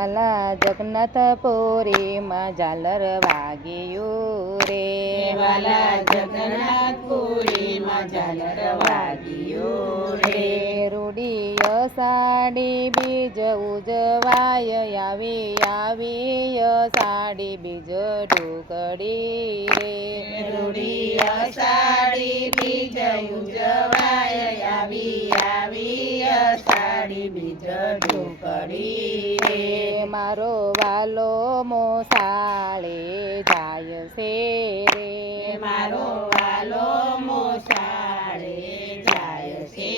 વાલા જગન્નાથપુરીમાં ઝાલર વાગ્યું રે, વાલા જગન્નાથપુરીમાં ઝાલર વાગ્યું રે. રૂડી અષાઢી બીજ ઉજવાય આવી અષાઢી બીજ ઢોકળી રે, રૂડી અષાઢી બીજ ઉજવાય આવી અષાઢી બીજ ઢોકળી રે. મારો વાલો મોસાળે જાય છે રે, મારો વાલો મોસાળે જાય છે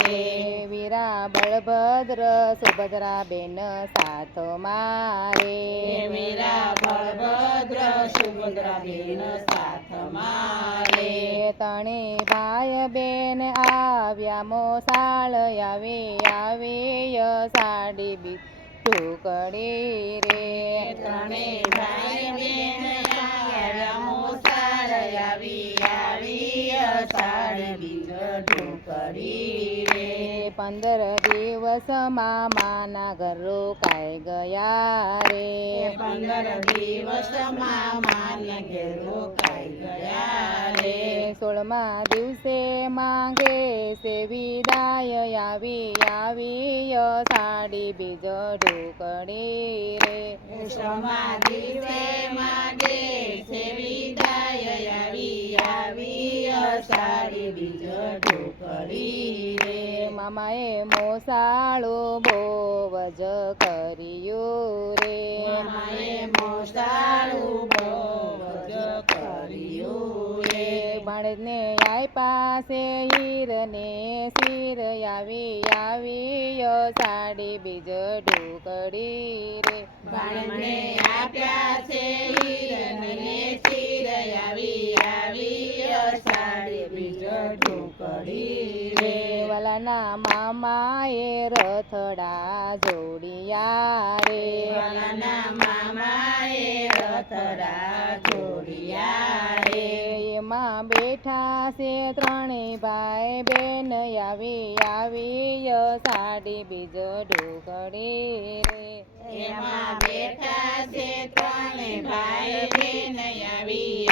રે. વીરા બળભદ્ર સુભદ્રા બેન સાથ મારે, વીરા બળભદ્ર સુભદ્રા બેન સાથ મારે. તણે ભાઈ બેન આવ્યા મોસાળ આવી અષાઢી બીજ ઢોકળી રે, ત્રણે ભાઈ બેન આવ્યા મોસાળ આવી અષાઢી બીજ ઢોકળી રે. 15 દિવસમાં માના ઘર રોકાઈ ગયા રે, 15 દિવસમાં માને ઘેર રોકાઈ ગયા રે. 16મા દિવસે માંગે છે વિદાય આવી અષાઢી બીજ ઢોકળી રે, 16મા દિવસે માગે છે વિદાય આવી અષાઢી બીજ ઢોકળી રે. મામાએ મોસાળો બહુ જ કર્યું રે, મામાએ મોસાળું બહુ જ કર્યું રે. ભાણેજને આપ્યા છે હીરને શીર આવી અષાઢી બીજ ઢોકળી રે, ભાણેજને આપ્યા છે હીરને શીર આવી અષાઢી બીજ ઢોકળી રે. વાલાના મામાએ રથડા જોડિયા રે, વાલાના મામાએ રથડા જોડિયા રે. એમાં બેઠા છે ત્રણેય ભાઈ બેન આવી અષાઢી બીજ ઢોકળી રે, એમાં બેઠા છે ત્રણે ભાઈ બેન આવી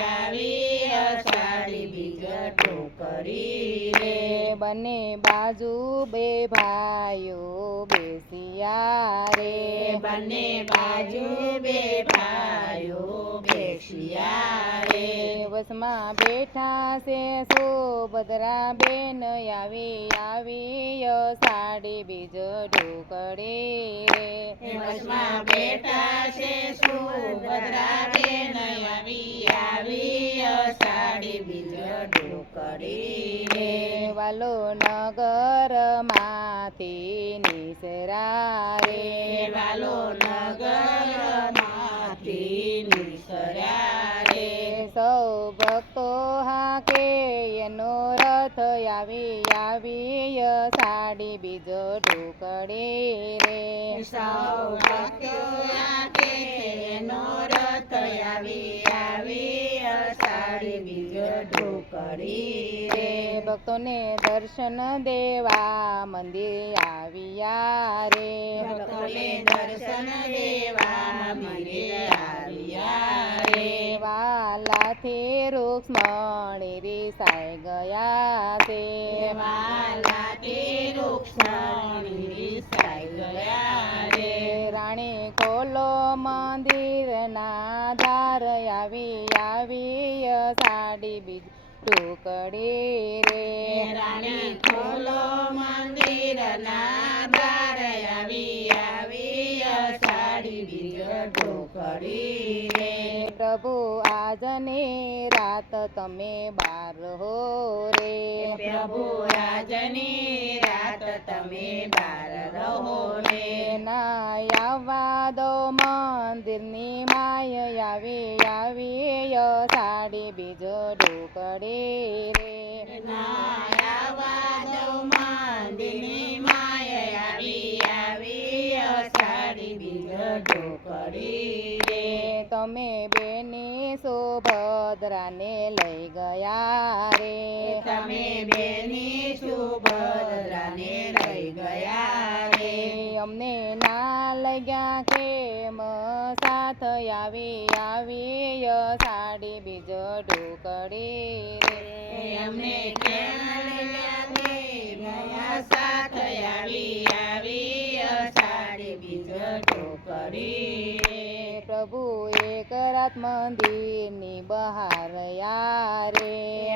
અષાઢી બીજ ઢોકળી રે. બંને બાજુ બે ભાઈઓ બેસિયા રે, બંને બાજુ બે ભાઈઓ બેસિયા રે. વસમાં બેઠા છે સુભદ્રા બેન આવી અષાઢી બીજ ઢોકળી રે, વસમાં બેઠા છે સુભદ્રા બેન આવી અષાઢી બીજ ઢોકળી રે. વાલો નગર માંથી નિસરા રે, વાલો નગર માંથી નિસર્યા રે. સૌ ભક્તો હાકે એનો રથ આવી અષાઢી બીજ ઢોકળી રે, સૌ ભક્તો આકે એનો રથ આવી અષાઢી બીજ ઢોકળી રે. ભક્તોને દર્શન દેવા મંદિર આવ્યા રે, ભક્તોને દર્શન દેવા મંદિરે આવ્યા રે. વાલાથી રૂક્ષ્મણી રીસાઈ ગયા છે, વાલાથી રૂક્ષ્મણી રીસાઈ ગયા રે. રાણી ખોલો મંદિરના દ્વાર આવી અષાઢી બીજ ઢોકળી રે, રાણી ખોલો મંદિરના દ્વાર આવી અષાઢી બીજ ઢોકળી રે. પ્રભુ આજની રાત તમે બાર હો રે, પ્રભુ આજની રાત તમે બાર રહો રે. ના આવવા દો મંદિરની માય આવી અષાઢી બીજ ઢોકળી રે, ના આવવા દો મંદિરની માય આવી અષાઢી બીજ ઢોકળી રે. તમે બેની સુભદ્રાને લઈ ગયા રે, તમે બેની સુભદ્રાને લઈ ગયા રે. અમને ના લગ્યા કેમ સાથ આવી અષાઢી બીજ ઢોકળી રે અમને ક્યાં લઈ ગયા સાથ આવી અષાઢી બીજ ઢોકળી રે પ્રભુ એક રાત મંદિરની બહાર યારે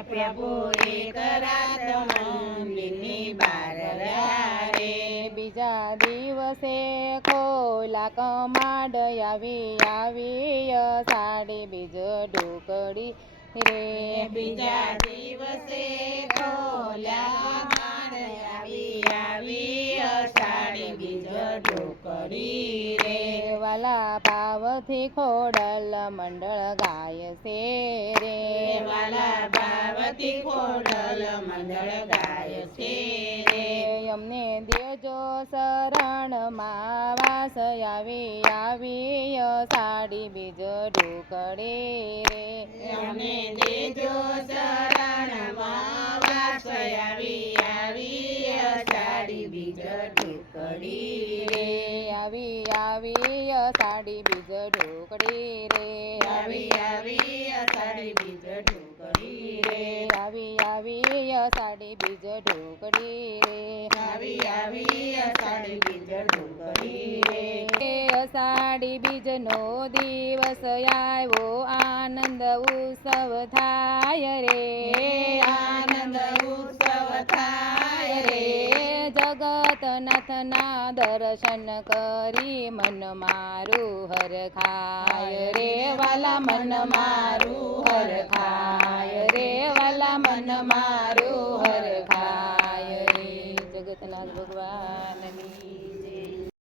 પ્રભુ એક રાત મંદિરની બહાર રહ્યા રે બીજા દિવસે ખોલા કમાડ આવી અષાઢી બીજ ઢોકળી રે બીજા દિવસે ખોલ્યા માડ આવી અષાઢી બીજ ઢોકળી રે વાલા ભાવથી ખોડલ મંડળ ગાય છે રે વાલા ભાવતી ખોડલ મંડળ ગાય છે રે અમને દેજો શરણમાં વાસ આવી અષાઢી બીજ ઢોકળી રે અમને દેજો શરણમાં વાસ આવી અષાઢી બીજ ઢોકળી રે આવી અષાઢી બીજ ઢોકળી રે આવી અષાઢી બીજ ઢોકળી રે આવી અષાઢી બીજ ઢોકળી રે આવી અષાઢી બીજ ઢોકળી રે અષાઢી બીજનો દિવસ આવ્યો આનંદ ઉત્સવ થાય રે આનંદ ઉત્સવ થાય રે જગતનાથના દર્શન કરી મન મારું હરખાય રે વાલા મન મારું હરખાય રે વાલા મન મારું હરખાય રે જગતનાથ ભગવાનની